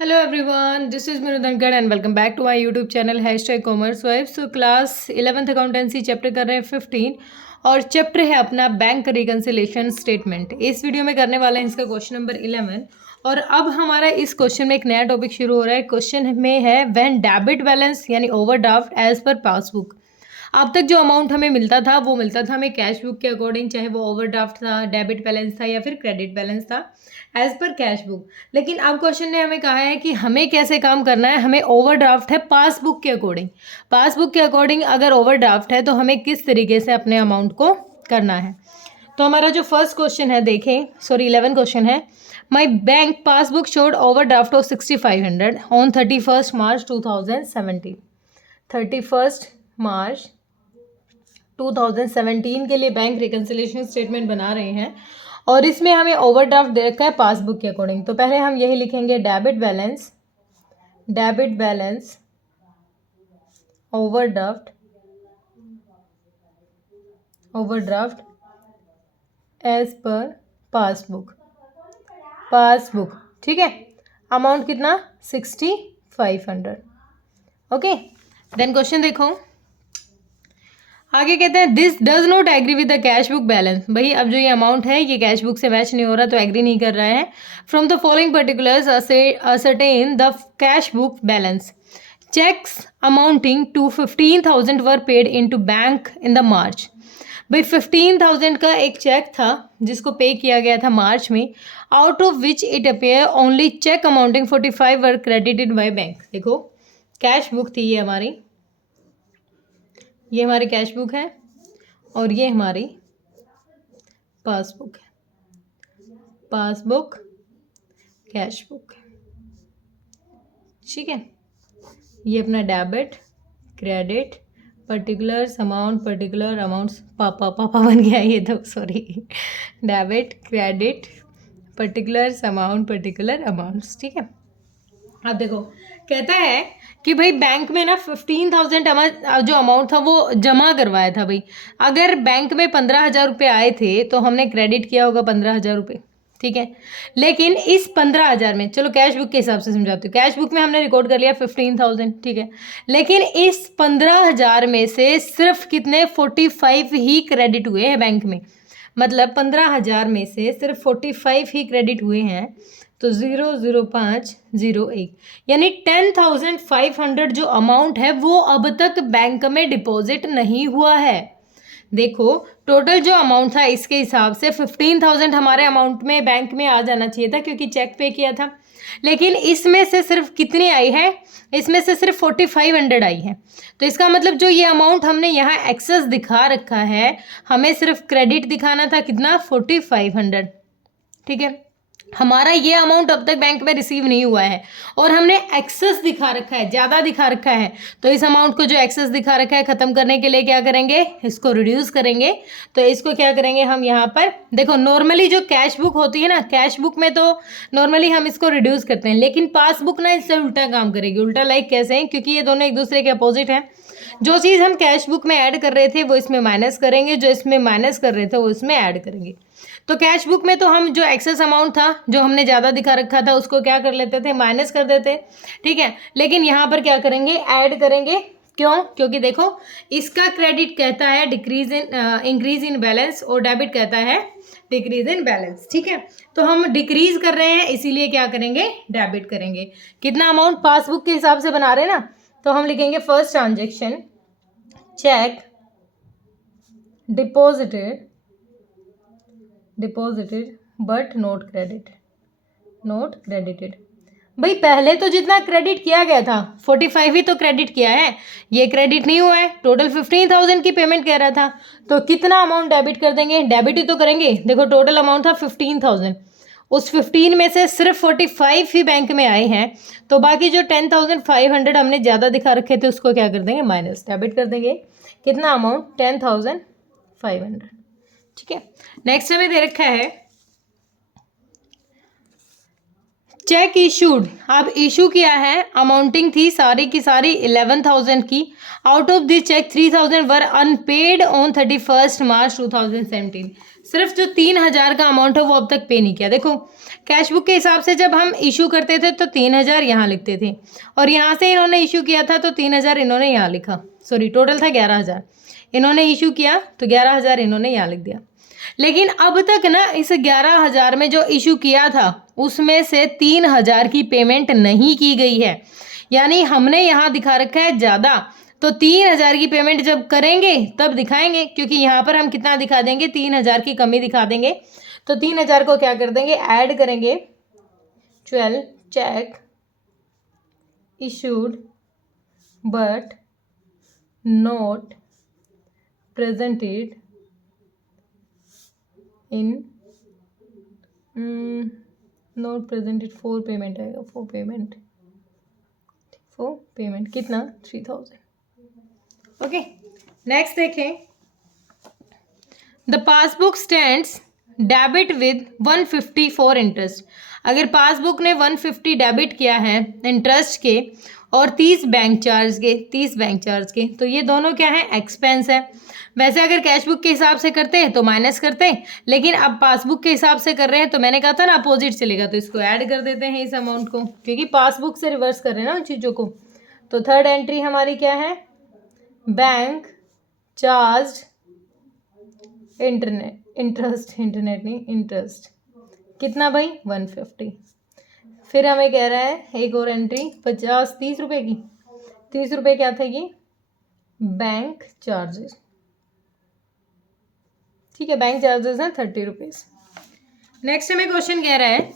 Hello everyone, this is Minu Dhankar and welcome back to my YouTube channel #commerce So class 11th accountancy chapter कर रहे हैं 15 और chapter है अपना bank reconciliation statement. इस video में करने वाले हैं इसका क्वेश्चन नंबर 11 और अब हमारा इस क्वेश्चन में एक नया टॉपिक शुरू हो रहा है। क्वेश्चन में है व्हेन डेबिट बैलेंस यानी ओवरड्राफ्ट एज पर पासबुक। अब तक जो अमाउंट हमें मिलता था वो मिलता था हमें कैश बुक के अकॉर्डिंग, चाहे वो ओवरड्राफ्ट था, डेबिट बैलेंस था या फिर क्रेडिट बैलेंस था, एज पर कैश बुक। लेकिन अब क्वेश्चन ने हमें कहा है कि हमें कैसे काम करना है। हमें ओवरड्राफ्ट है पासबुक के अकॉर्डिंग। पासबुक के अकॉर्डिंग अगर ओवरड्राफ्ट है तो हमें किस तरीके से अपने अमाउंट को करना है। तो हमारा जो फर्स्ट क्वेश्चन है, देखें, 11 क्वेश्चन है। My bank passbook showed overdraft of 6500 on 31 मार्च 2017। 31 मार्च 2017 के लिए बैंक रिकन्सिलेशन स्टेटमेंट बना रहे हैं और इसमें हमें ओवरड्राफ्ट दे रखा है पासबुक के अकॉर्डिंग। तो पहले हम यही लिखेंगे debit balance overdraft as per passbook. ठीक है, अमाउंट कितना 6500। ओके, देन क्वेश्चन देखो आगे। कहते हैं this does not agree with the cash book balance. भाई अब जो ये अमाउंट है ये कैश बुक से मैच नहीं हो रहा, तो एग्री नहीं कर रहा है। From the following particulars ascertain the cash book balance. Cheques amounting to 15,000 were paid into bank in the March. भाई 15,000 का एक चेक था जिसको पे किया गया था मार्च में, out of which it appear only cheque amounting 45 were credited by bank. देखो कैश बुक थी ये हमारी कैश बुक है और ये हमारी पासबुक है। पासबुक कैश बुक, ठीक है। ये अपना डेबिट क्रेडिट पर्टिकुलर अमाउंट्स पापा बन गया ये तो, sorry. Debit credit particular amounts, ठीक है। अब देखो कहता है कि भाई बैंक में ना 15,000 जो अमाउंट था वो जमा करवाया था। भाई अगर बैंक में 15,000 रुपये आए थे तो हमने क्रेडिट किया होगा 15,000 रुपये, ठीक है। लेकिन इस 15,000 में, चलो कैश बुक के हिसाब से समझाती हूँ, कैश बुक में हमने रिकॉर्ड कर लिया 15,000, ठीक है। लेकिन इस 15,000 में से सिर्फ कितने 45 ही क्रेडिट हुए हैं बैंक में। मतलब 15,000 में से सिर्फ 45 ही क्रेडिट हुए हैं, तो 00501 यानी 10,500 जो अमाउंट है वो अब तक बैंक में डिपॉजिट नहीं हुआ है। देखो टोटल जो अमाउंट था इसके हिसाब से 15,000 हमारे अमाउंट में बैंक में आ जाना चाहिए था क्योंकि चेक पे किया था। लेकिन इसमें से सिर्फ कितनी आई है, इसमें से सिर्फ 4500 आई है। तो इसका मतलब जो ये अमाउंट हमने यहाँ एक्सेस दिखा रखा है, हमें सिर्फ क्रेडिट दिखाना था कितना 4500, ठीक है। हमारा ये अमाउंट अब तक बैंक में रिसीव नहीं हुआ है और हमने एक्सेस दिखा रखा है, ज़्यादा दिखा रखा है। तो इस अमाउंट को जो एक्सेस दिखा रखा है ख़त्म करने के लिए क्या करेंगे, इसको रिड्यूस करेंगे। तो इसको क्या करेंगे हम यहाँ पर, देखो नॉर्मली जो कैश बुक होती है ना, कैश बुक में तो नॉर्मली हम इसको रिड्यूस करते हैं, लेकिन पासबुक ना इससे उल्टा काम करेगी। उल्टा लाइक कैसे हैं, क्योंकि ये दोनों एक दूसरे के अपोजिट हैं। जो चीज़ हम कैश बुक में ऐड कर रहे थे वो इसमें माइनस करेंगे, जो इसमें माइनस कर रहे थे वो इसमें ऐड करेंगे। तो कैश बुक में तो हम जो एक्सेस अमाउंट था जो हमने ज़्यादा दिखा रखा था उसको क्या कर लेते थे, माइनस कर देते, ठीक है। लेकिन यहाँ पर क्या करेंगे, ऐड करेंगे। क्यों, क्योंकि देखो इसका क्रेडिट कहता है इंक्रीज इन बैलेंस और डेबिट कहता है डिक्रीज इन बैलेंस, ठीक है। तो हम डिक्रीज कर रहे हैं इसीलिए क्या करेंगे, डेबिट करेंगे। कितना अमाउंट पासबुक के हिसाब से बना रहे हैं ना, तो हम लिखेंगे first transaction check deposited but not credited. भाई पहले तो जितना क्रेडिट किया गया था 45 ही तो क्रेडिट किया है, ये क्रेडिट नहीं हुआ है। टोटल 15,000 की पेमेंट कह रहा था, तो कितना अमाउंट डेबिट कर देंगे, डेबिट ही तो करेंगे। देखो टोटल अमाउंट था 15,000, उस 15 में से सिर्फ 45 ही बैंक में आए हैं, तो बाकी जो 10,500 हमने ज़्यादा दिखा रखे थे उसको क्या कर देंगे, माइनस, डेबिट कर देंगे। कितना अमाउंट 10,500, ठीक है। नेक्स्ट हमें दे रखा है चेक इशूड, अब इशू किया है, अमाउंटिंग थी सारी की सारी 11,000 की। Out of this cheque 3,000 were unpaid on 31 मार्च 2017। सिर्फ जो 3,000 का अमाउंट है वो अब तक पे नहीं किया। देखो कैश बुक के हिसाब से जब हम इशू करते थे तो 3,000 यहाँ लिखते थे, और यहाँ से इन्होंने इशू किया था तो 3,000 इन्होंने यहाँ लिखा, सॉरी टोटल था 11,000, इन्होंने इशू किया तो 11,000 इन्होंने यहाँ लिख दिया। लेकिन अब तक ना इस 11,000 में जो इशू किया था उसमें से 3,000 की पेमेंट नहीं की गई है, यानी हमने यहाँ दिखा रखा है ज़्यादा। तो 3,000 की पेमेंट जब करेंगे तब दिखाएंगे, क्योंकि यहाँ पर हम कितना दिखा देंगे, 3,000 की कमी दिखा देंगे। तो 3,000 को क्या कर देंगे, ऐड करेंगे 12 check issued but not presented in not presented for payment आएगा, फॉर पेमेंट कितना 3,000। ओके नेक्स्ट देखें, the passbook stands debit with 150 for interest. अगर पासबुक ने 150 डेबिट किया है इंटरेस्ट के और 30 बैंक चार्ज के, तो ये दोनों क्या है, एक्सपेंस है। वैसे अगर कैश बुक के हिसाब से करते हैं तो माइनस करते हैं, लेकिन अब पासबुक के हिसाब से कर रहे हैं तो मैंने कहा था ना अपोजिट चलेगा, तो इसको ऐड कर देते हैं इस अमाउंट को, क्योंकि पासबुक से रिवर्स कर रहे हैं ना उन चीज़ों को। तो थर्ड एंट्री हमारी क्या है, बैंक चार्ज इंटरेस्ट कितना भाई 150। फिर हमें कह रहा है एक और एंट्री 30 रुपये की, 30 रुपये क्या था ये, बैंक चार्जेस, ठीक है, बैंक चार्जेस हैं 30 रुपीज़। नेक्स्ट हमें क्वेश्चन कह रहा है,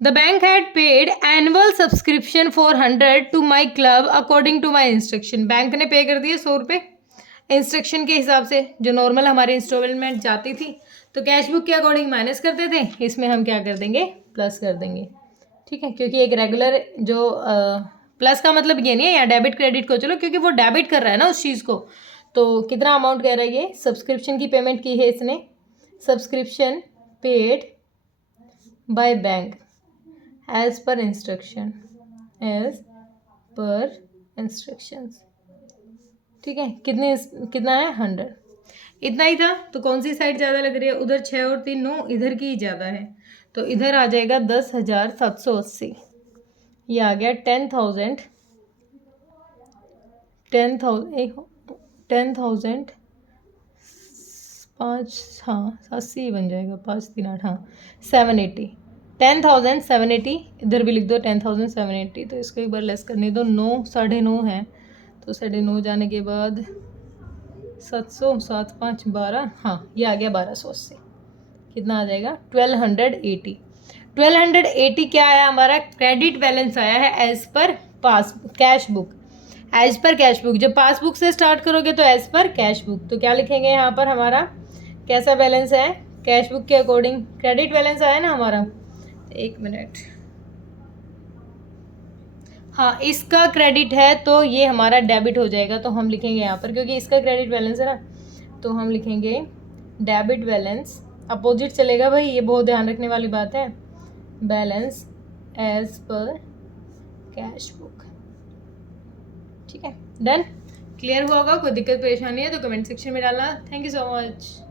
the bank had paid annual subscription 400 to my club according to my instruction. Bank ने पे कर दिए 100 रुपये इंस्ट्रक्शन के हिसाब से, जो नॉर्मल हमारे इंस्टॉलमेंट जाती थी। तो कैश बुक के अकॉर्डिंग माइनस करते थे, इसमें हम क्या कर देंगे, प्लस कर देंगे, ठीक है, क्योंकि एक रेगुलर जो प्लस का मतलब ये नहीं है या डेबिट क्रेडिट को, चलो क्योंकि वो डेबिट कर रहा है ना उस चीज़ को। तो कितना अमाउंट कह रहा है ये, सब्सक्रिप्शन की पेमेंट की है इसने, subscription paid by bank as per instructions, ठीक है, कितना है 100, इतना ही था। तो कौन सी साइड ज़्यादा लग रही है, उधर 6 और 3 9, इधर की ही ज़्यादा है, तो इधर आ जाएगा 10,780, ये आ गया 10,000 5, हाँ 80 बन जाएगा, 5 3 8, हाँ 780, 10,780, इधर भी लिख दो 10,780। तो इसको एक बार लेस करने दो, 9 9.5 है, तो 9.5 जाने के बाद 700 7 5 12, हाँ ये आ गया 1280, कितना आ जाएगा 1280 क्या आया हमारा, क्रेडिट बैलेंस आया है as per cash book, as per cash book. जब पासबुक से स्टार्ट करोगे तो एज पर कैश बुक, तो क्या लिखेंगे यहाँ पर, हमारा कैसा बैलेंस है, कैश बुक के अकॉर्डिंग क्रेडिट बैलेंस आया ना हमारा, एक मिनट, हाँ इसका क्रेडिट है तो ये हमारा डेबिट हो जाएगा, तो हम लिखेंगे यहाँ पर, क्योंकि इसका क्रेडिट बैलेंस है ना, तो हम लिखेंगे डेबिट बैलेंस, अपोजिट चलेगा भाई, ये बहुत ध्यान रखने वाली बात है, balance as per cash book, ठीक है, डन। क्लियर हुआ होगा, कोई दिक्कत परेशानी है तो कमेंट सेक्शन में डालना। Thank you so much.